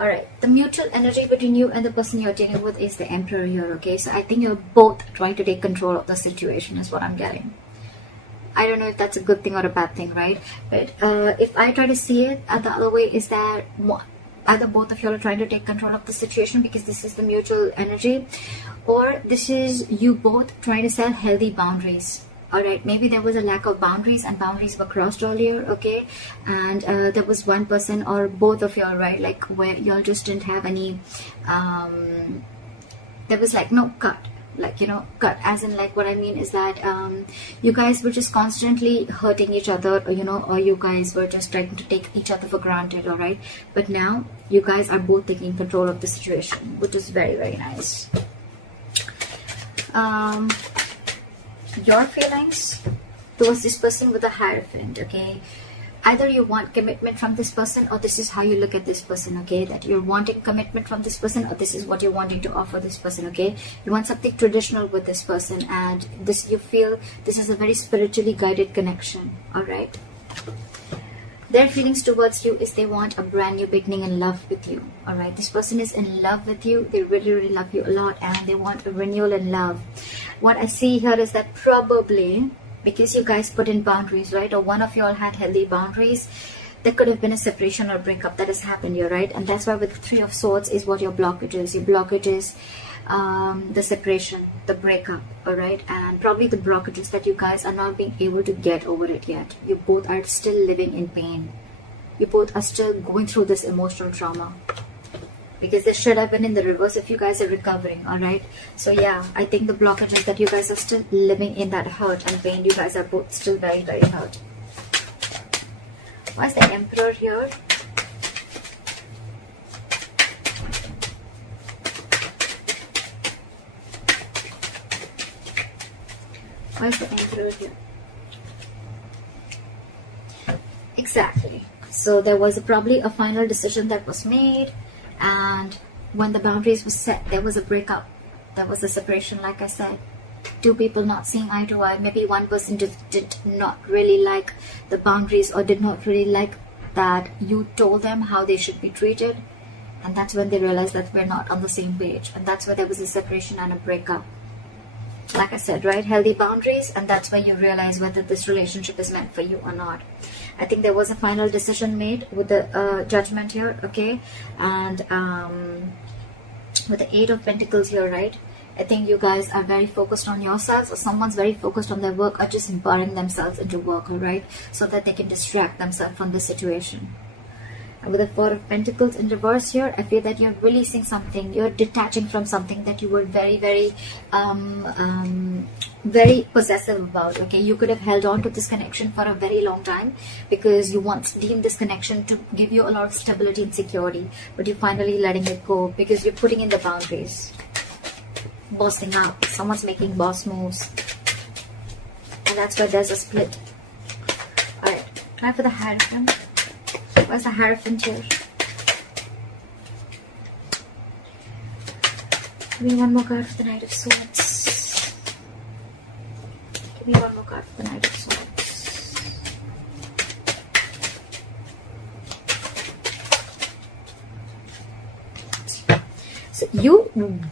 All right, the mutual energy between you and the person you're dealing with is the Emperor here, okay? So I think you're both trying to take control of the situation is what I'm getting. I don't know if that's a good thing or a bad thing, right? But if I try to see it the other way, is that either both of you are trying to take control of the situation because this is the mutual energy, or this is you both trying to set healthy boundaries. All right, maybe there was a lack of boundaries and boundaries were crossed earlier, okay? And there was one person or both of y'all, right? Like where y'all just didn't have any, there was like no cut, like, you know, cut as in like what I mean is that you guys were just constantly hurting each other, or, you know, or you guys were just trying to take each other for granted, all right? But now you guys are both taking control of the situation, which is very, very nice. Your feelings towards this person with a Hierophant, okay? Either you want commitment from this person, or this is how you look at this person, okay? That you're wanting commitment from this person, or this is what you're wanting to offer this person, okay? You want something traditional with this person, and this, you feel this is a very spiritually guided connection, all right? Their feelings towards you is they want a brand new beginning in love with you, all right? This person is in love with you. They really, really love you a lot, and they want a renewal in love. What I see here is that probably because you guys put in boundaries, right? Or one of you all had healthy boundaries, there could have been a separation or breakup that has happened here, right? And that's why with the Three of Swords is what your blockage is. Your blockage is the separation, the breakup, all right? And probably the blockages that you guys are not being able to get over it yet. You both are still living in pain. You both are still going through this emotional trauma, because this should have been in the reverse if you guys are recovering, all right? So yeah, I think the blockage is that you guys are still living in that hurt and pain. You guys are both still very, very hurt. Why is the Emperor here? Why is the Emperor here? Exactly. So there was probably a final decision that was made, and when the boundaries were set, there was a breakup. There was a separation, like I said. Two people not seeing eye to eye. Maybe one person just did not really like the boundaries, or did not really like that you told them how they should be treated. And that's when they realized that we're not on the same page. And that's where there was a separation and a breakup. Like I said, right? Healthy boundaries, and that's where you realize whether this relationship is meant for you or not. I think there was a final decision made with the Judgment here, okay? And with the Eight of Pentacles here, right? I think you guys are very focused on yourselves, or someone's very focused on their work, or just empowering themselves into work, all right? So that they can distract themselves from the situation. And with the Four of Pentacles in reverse here, I feel that you're releasing something. You're detaching from something that you were very, very, very possessive about. Okay, you could have held on to this connection for a very long time because you once deemed this connection to give you a lot of stability and security, but you're finally letting it go because you're putting in the boundaries. Bossing up. Someone's making boss moves, and that's why there's a split. All right, try for the Hierophant. Where's the Hierophant here? Give me one more card for the Knight of Swords. Give me one more card for the Knight of Swords. So you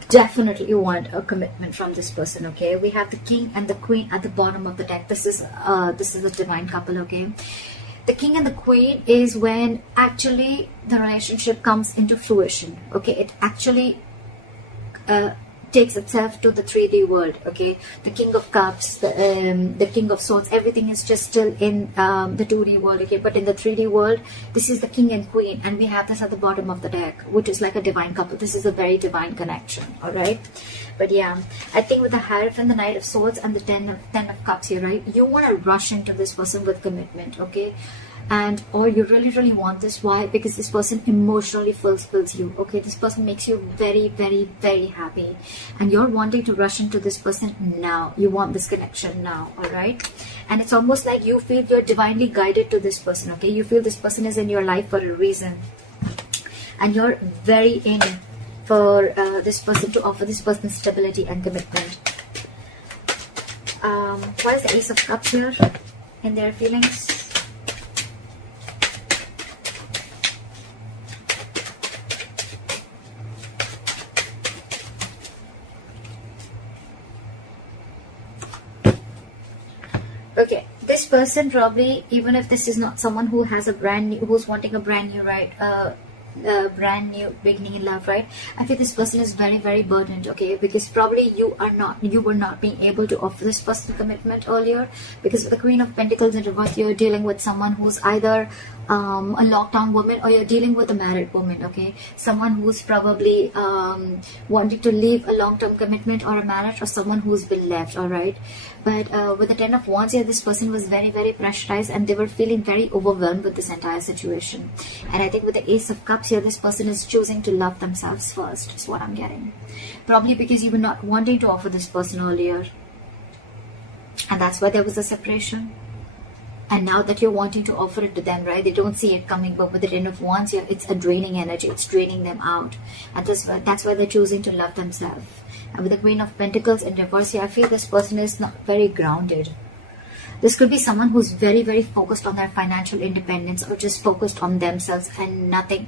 definitely want a commitment from this person, okay? We have the King and the Queen at the bottom of the deck. This is a divine couple, okay? The King and the Queen is when actually the relationship comes into fruition, okay? It actually takes itself to the 3D world, okay? The King of Cups, the King of Swords, everything is just still in the 2D world, okay? But in the 3D world, this is the King and Queen, and we have this at the bottom of the deck, which is like a divine couple. This is a very divine connection, all right? But yeah, I think with the Hierophant, the Knight of Swords, and the Ten of Cups here, right? You want to rush into this person with commitment, okay? And or you really, really want this. Why? Because this person emotionally fulfills you, okay? This person makes you very, very, very happy, and you're wanting to rush into this person now. You want this connection now, all right? And it's almost like you feel you're divinely guided to this person, okay? You feel this person is in your life for a reason, and you're very in for this person, to offer this person stability and commitment. Why is the Ace of Cups here in their feelings? this person probably, even if this is not someone who has a brand new, who's wanting a brand new, right, brand new beginning in love, right, I feel this person is very, very burdened, okay, because probably you were not being able to offer this person commitment earlier, because with the Queen of Pentacles in reverse, you're dealing with someone who's either a lockdown woman, or you're dealing with a married woman, okay, someone who's probably wanting to leave a long-term commitment or a marriage, or someone who's been left. All right, but with the 10 of Wands here, this person was very, very pressurized, and they were feeling very overwhelmed with this entire situation. And I think with the Ace of Cups here, this person is choosing to love themselves first, is what I'm getting. Probably because you were not wanting to offer this person earlier, and that's why there was a separation. And now that you're wanting to offer it to them, right, they don't see it coming. But with the 10 of Wands here, it's a draining energy, it's draining them out, and that's why they're choosing to love themselves. And with the Queen of Pentacles in reverse here, I feel this person is not very grounded. This could be someone who's very, very focused on their financial independence, or just focused on themselves and nothing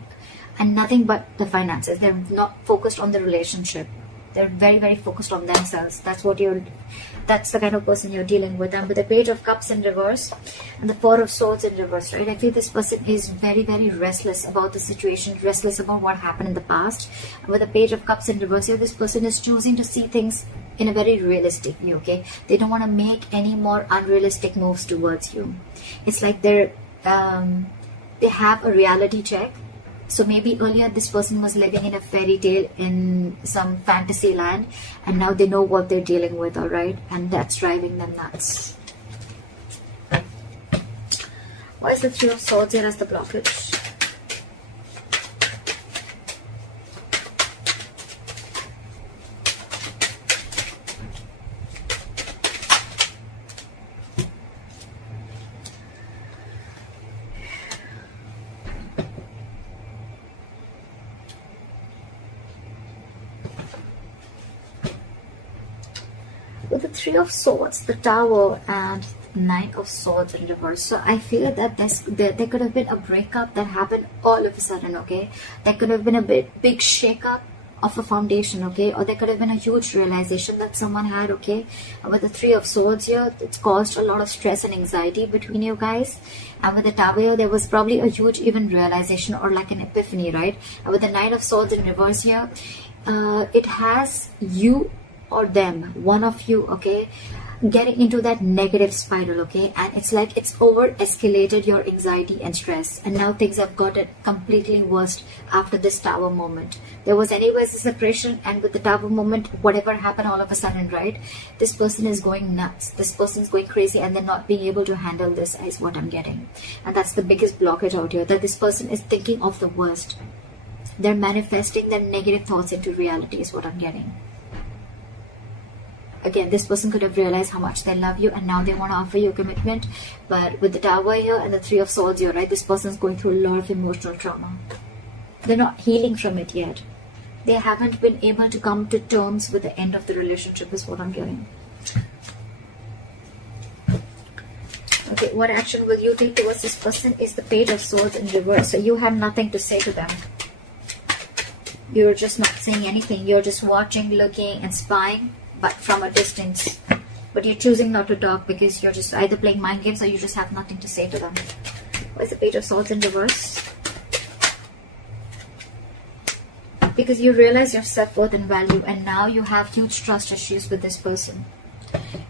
but the finances. They're not focused on the relationship. They're very, very focused on themselves. That's the kind of person you're dealing with. And with the Page of Cups in reverse and the Four of Swords in reverse, right, I feel this person is very, very restless about the situation, restless about what happened in the past. And with the Page of Cups in reverse here, this person is choosing to see things in a very realistic view, okay? They don't want to make any more unrealistic moves towards you. It's like they have a reality check. So maybe earlier this person was living in a fairy tale, in some fantasy land, and now they know what they're dealing with, all right? And that's driving them nuts. Why is the Three of Swords here as the blockage? With the Three of Swords, the Tower, and Knight of Swords in reverse. So I feel that there could have been a breakup that happened all of a sudden, okay? There could have been a big shake-up of a foundation, okay? Or there could have been a huge realization that someone had, okay? And with the Three of Swords here, it's caused a lot of stress and anxiety between you guys. And with the Tower here, there was probably a huge even realization, or like an epiphany, right? And with the Knight of Swords in reverse here, it has you or them, one of you, okay, getting into that negative spiral, okay? And it's like it's over escalated your anxiety and stress, and now things have gotten completely worse after this Tower moment. There was anyways a separation, and with the Tower moment, whatever happened all of a sudden, right, this person is going nuts, this person is going crazy, and they're not being able to handle this, is what I'm getting. And that's the biggest blockage out here, that this person is thinking of the worst. They're manifesting their negative thoughts into reality, is what I'm getting. Again, this person could have realized how much they love you, and now they want to offer you a commitment. But with the Tower here and the Three of Swords here, right, this person's going through a lot of emotional trauma. They're not healing from it yet. They haven't been able to come to terms with the end of the relationship, is what I'm getting. Okay, what action will you take towards this person is the Page of Swords in reverse. So you have nothing to say to them. You're just not saying anything. You're just watching, looking, and spying, but from a distance. But you're choosing not to talk because you're just either playing mind games, or you just have nothing to say to them. Why is the Page of Swords in reverse? Because you realize your self-worth and value, and now you have huge trust issues with this person.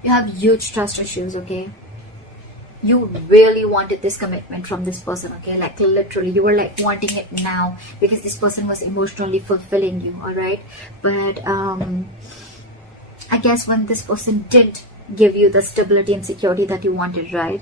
You have huge trust issues, okay? You really wanted this commitment from this person, okay? Like literally, you were like wanting it now because this person was emotionally fulfilling you, all right? But I guess when this person didn't give you the stability and security that you wanted, right?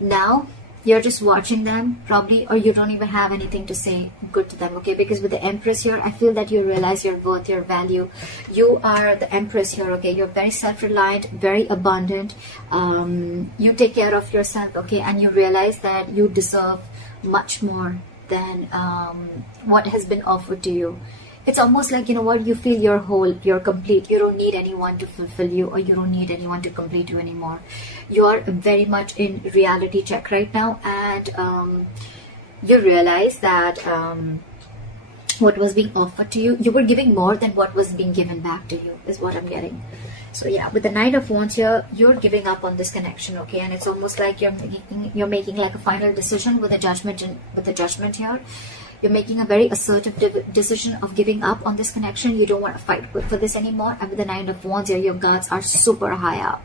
Now you're just watching them probably, or you don't even have anything to say good to them, okay? Because with the Empress here, I feel that you realize your worth, your value. You are the Empress here, okay? You're very self-reliant, very abundant. You take care of yourself, okay? And you realize that you deserve much more than what has been offered to you. It's almost like, you know what, you feel you're whole, you're complete. You don't need anyone to fulfill you, or you don't need anyone to complete you anymore. You're very much in reality check right now, and you realize that what was being offered to you. You were giving more than what was being given back to you, is what I'm getting. So yeah, with the Knight of Wands here, you're giving up on this connection, okay? And it's almost like you're making like a final decision with a judgment, with the Judgment here. You're making a very assertive decision of giving up on this connection. You don't want to fight for this anymore. And with the Nine of Wands here, your guards are super high up,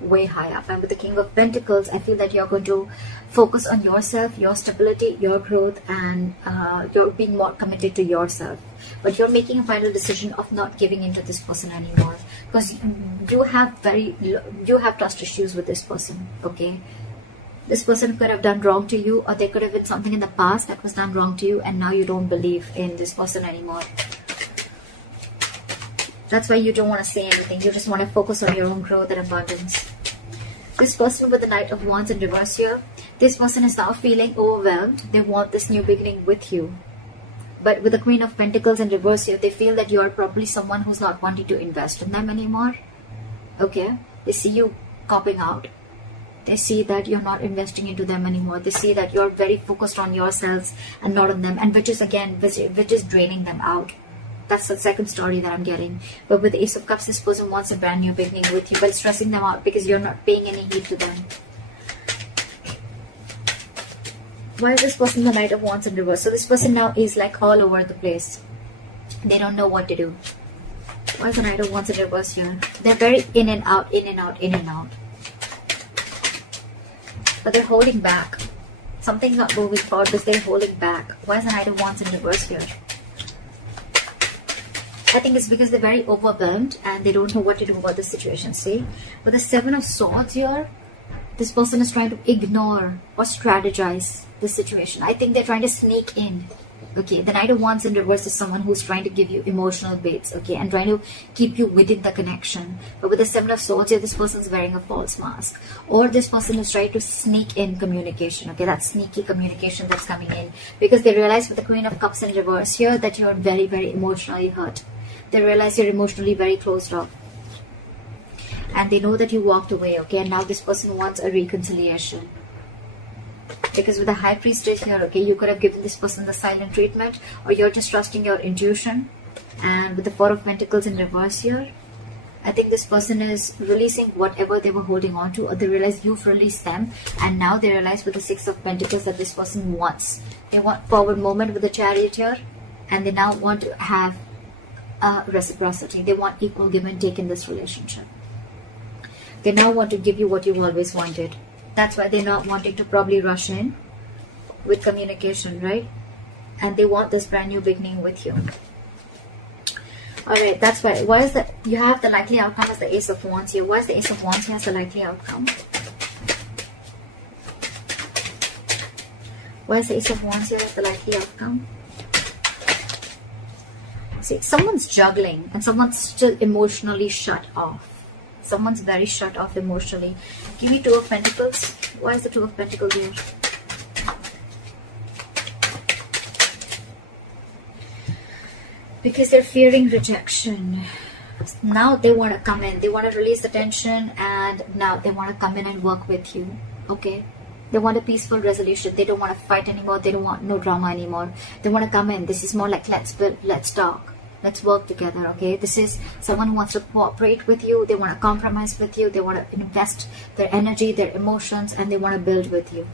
way high up. And with the King of Pentacles, I feel that you're going to focus on yourself, your stability, your growth, and you're being more committed to yourself. But you're making a final decision of not giving into this person anymore, because you have trust issues with this person, okay? This person could have done wrong to you, or there could have been something in the past that was done wrong to you, and now you don't believe in this person anymore. That's why you don't want to say anything. You just want to focus on your own growth and abundance. This person with the Knight of Wands in reverse here, this person is now feeling overwhelmed. They want this new beginning with you. But with the Queen of Pentacles in reverse here, they feel that you are probably someone who's not wanting to invest in them anymore. Okay? They see you copping out. They see that you're not investing into them anymore. They see that you're very focused on yourselves and not on them, and which is again, which is draining them out. That's the second story that I'm getting. But with the Ace of Cups, this person wants a brand new beginning with you, but it's stressing them out because you're not paying any heed to them. Why is this person the Knight of Wands in reverse? So this person now is like all over the place. They don't know what to do. Why is the Knight of Wands in reverse here? They're very in and out, in and out, in and out. But they're holding back. Something's not moving forward because they're holding back. Why is the Knight of Wands in reverse here? I think it's because they're very overwhelmed and they don't know what to do about the situation. See? With the Seven of Swords here, this person is trying to ignore or strategize the situation. I think they're trying to sneak in. Okay, the Knight of Wands in reverse is someone who's trying to give you emotional baits, okay, and trying to keep you within the connection. But with the Seven of Swords here, this person's wearing a false mask. Or this person is trying to sneak in communication, okay, that sneaky communication that's coming in. Because they realize with the Queen of Cups in reverse here that you're very, very emotionally hurt. They realize you're emotionally very closed off. And they know that you walked away, okay, and now this person wants a reconciliation. Because with the High Priestess here, okay, you could have given this person the silent treatment, or you're just trusting your intuition. And with the Four of Pentacles in reverse here, I think this person is releasing whatever they were holding on to, or they realize you've released them, and now they realize with the Six of Pentacles that this person wants. They want forward movement with the Chariot here, and they now want to have reciprocity. They want equal give and take in this relationship. They now want to give you what you've always wanted. That's why they're not wanting to probably rush in with communication, right? And they want this brand new beginning with you. Alright, that's why. Why is that? You have the likely outcome as the Ace of Wands here. Why is the Ace of Wands here as the likely outcome? Why is the Ace of Wands here as the likely outcome? See, someone's juggling and someone's still emotionally shut off. Someone's very shut off emotionally. Give me Two of Pentacles. Why is the Two of Pentacles here? Because they're fearing rejection. Now they want to come in. They want to release the tension, and now they want to come in and work with you. Okay? They want a peaceful resolution. They don't want to fight anymore. They don't want no drama anymore. They want to come in. This is more like let's build, let's talk. Let's work together, okay? This is someone who wants to cooperate with you. They want to compromise with you. They want to invest their energy, their emotions, and they want to build with you.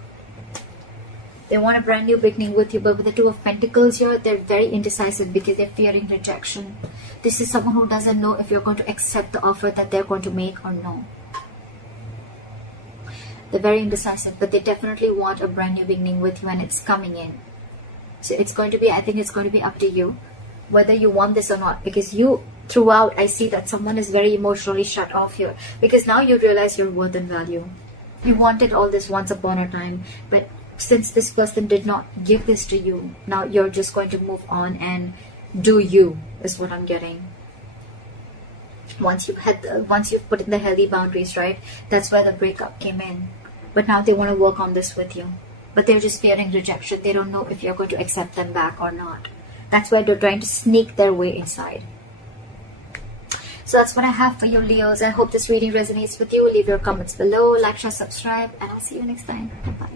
They want a brand new beginning with you. But with the Two of Pentacles here, they're very indecisive because they're fearing rejection. This is someone who doesn't know if you're going to accept the offer that they're going to make or no. They're very indecisive, but they definitely want a brand new beginning with you, and it's coming in. So it's going to be, I think it's going to be up to you whether you want this or not, because you throughout I see that someone is very emotionally shut off here, because now you realize your worth and value. You wanted all this once upon a time, but since this person did not give this to you, now you're just going to move on and do you, is what I'm getting. Once you've put in the healthy boundaries, right? That's where the breakup came in. But now they want to work on this with you, but they're just fearing rejection. They don't know if you're going to accept them back or not. That's why they're trying to sneak their way inside. So that's what I have for you, Leos. I hope this reading resonates with you. Leave your comments below, like, share, subscribe, and I'll see you next time. Bye-bye.